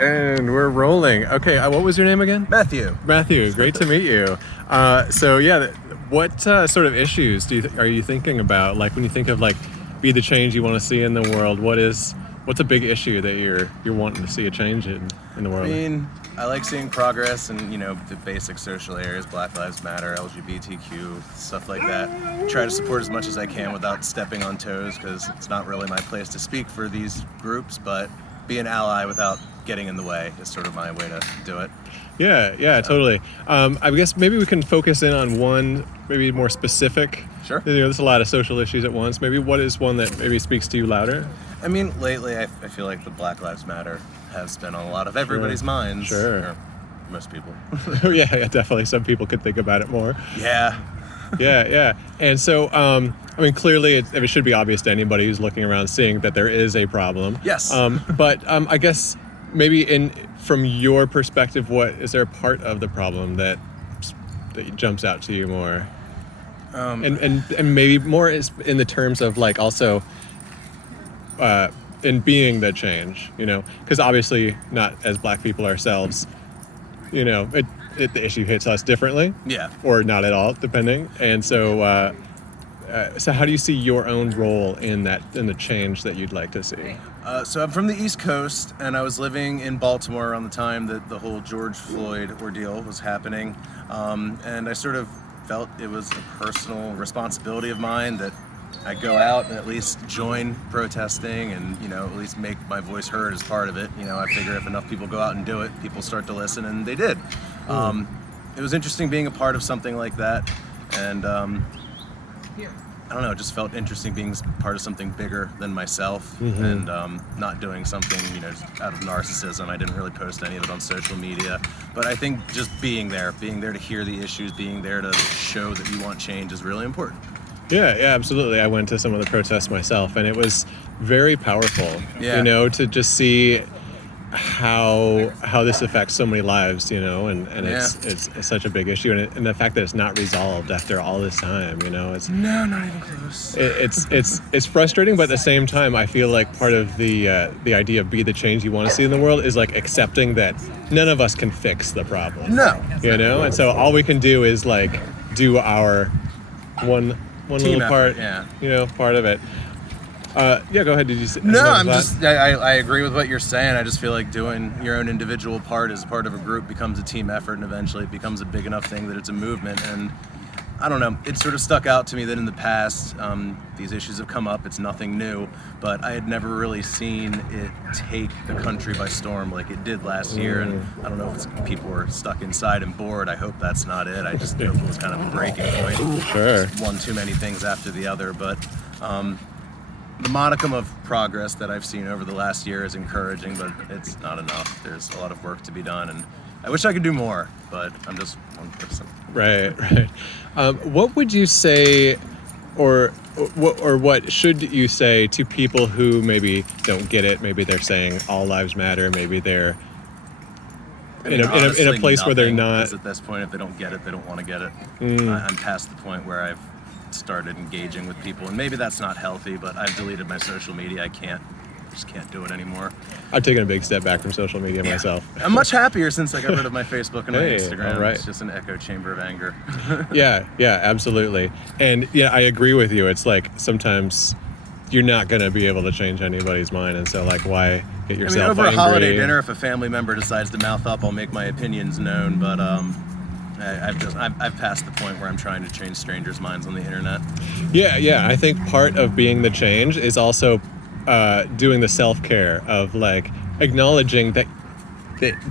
And we're rolling. Okay, what was your name again? Mathew. Matthew, great to meet you. What sort of issues are you thinking about? Like when you think of like be the change you want to see in the world, what's a big issue that you're wanting to see a change in the world? I mean, I like seeing progress in, the basic social areas, Black Lives Matter, LGBTQ, stuff like that. Try to support as much as I can without stepping on toes, because it's not really my place to speak for these groups, but be an ally without getting in the way is sort of my way to do it. Yeah, totally. I guess maybe we can focus in on one, maybe more specific. Sure. There's a lot of social issues at once. Maybe what is one that maybe speaks to you louder? I mean, lately I feel like the Black Lives Matter has been on a lot of everybody's minds. Sure. Or most people. yeah, definitely. Some people could think about it more. Yeah. Yeah. And so, clearly it should be obvious to anybody who's looking around seeing that there is a problem. Yes. But I guess maybe from your perspective, is there a part of the problem that jumps out to you more? And maybe more is in the terms of like also in being the change, because obviously not as Black people ourselves, the issue hits us differently. Yeah. Or not at all, depending. And so, so how do you see your own role in the change that you'd like to see? So I'm from the East Coast, and I was living in Baltimore around the time that the whole George Floyd ordeal was happening. And I sort of felt it was a personal responsibility of mine that I go out and at least join protesting and, at least make my voice heard as part of it. I figure if enough people go out and do it, people start to listen, and they did. It was interesting being a part of something like that, and I don't know, it just felt interesting being part of something bigger than myself, and not doing something, just out of narcissism. I didn't really post any of it on social media, but I think just being there to hear the issues, being there to show that you want change is really important. Yeah, absolutely. I went to some of the protests myself, and it was very powerful, to just see how this affects so many lives, and it's such a big issue, and the fact that it's not resolved after all this time, it's no, not even close. It's frustrating, but at the same time, I feel like part of the idea of be the change you want to see in the world is like accepting that none of us can fix the problem. No, and so all we can do is like do our one team little part, effort, part of it. Go ahead. Did you say? No, I agree with what you're saying. I just feel like doing your own individual part as part of a group becomes a team effort, and eventually it becomes a big enough thing that it's a movement. And I don't know, it sort of stuck out to me that in the past, these issues have come up. It's nothing new, but I had never really seen it take the country by storm like it did last year. And I don't know if it's people were stuck inside and bored. I hope that's not it. I just hope it was kind of a breaking point. Sure. Just one too many things after the other, but the modicum of progress that I've seen over the last year is encouraging, but it's not enough. There's a lot of work to be done, and I wish I could do more, but I'm just one person. Right. What would you say, or what should you say to people who maybe don't get it? Maybe they're saying all lives matter. Maybe they're in a place where they're not. Because at this point, if they don't get it, they don't want to get it. I'm past the point where I've started engaging with people, and maybe that's not healthy, but I've deleted my social media. I just can't do it anymore. I've taken a big step back from social media myself. I'm much happier since I got rid of my Facebook and my Instagram. All right. It's just an echo chamber of anger. yeah, absolutely. And I agree with you. It's like sometimes you're not going to be able to change anybody's mind, and so like why get yourself over angry? A holiday dinner, if a family member decides to mouth up, I'll make my opinions known, but I've passed the point where I'm trying to change strangers' minds on the internet. Yeah. I think part of being the change is also doing the self-care of like acknowledging that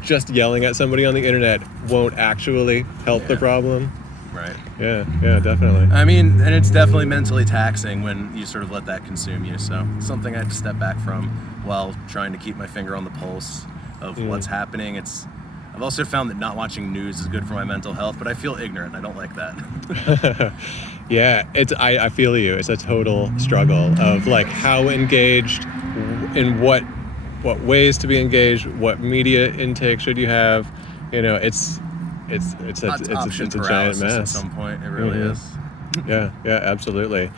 just yelling at somebody on the internet won't actually help the problem. Right. Yeah, definitely. I mean, and it's definitely mentally taxing when you sort of let that consume you. So it's something I had to step back from while trying to keep my finger on the pulse of what's happening. I've also found that not watching news is good for my mental health, but I feel ignorant. I don't like that. Yeah, I feel you. It's a total struggle of like how engaged, in what ways to be engaged, what media intake should you have. It's a giant mess. At some point, it really is. Yeah, absolutely.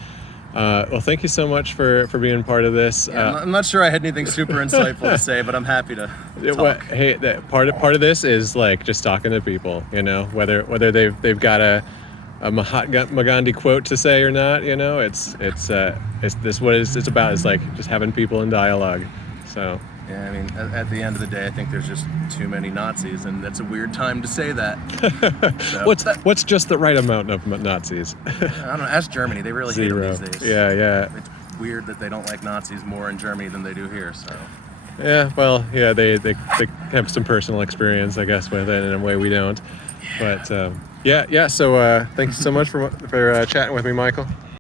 Well, thank you so much for being part of this. Yeah, I'm not sure I had anything super insightful to say, but I'm happy to talk. Hey, part of this is like just talking to people, you know, whether they've got a Mahatma Gandhi quote to say or not, you know, it's this what it's about is like just having people in dialogue. So yeah, I mean, at the end of the day, I think there's just too many Nazis, and that's a weird time to say that. So, what's just the right amount of Nazis? I don't know. Ask Germany; they really hate them these days. Yeah. It's weird that they don't like Nazis more in Germany than they do here. So. Yeah, well, yeah, they have some personal experience, I guess, with it in a way we don't. Yeah. But yeah. So thank you so much for chatting with me, Michael.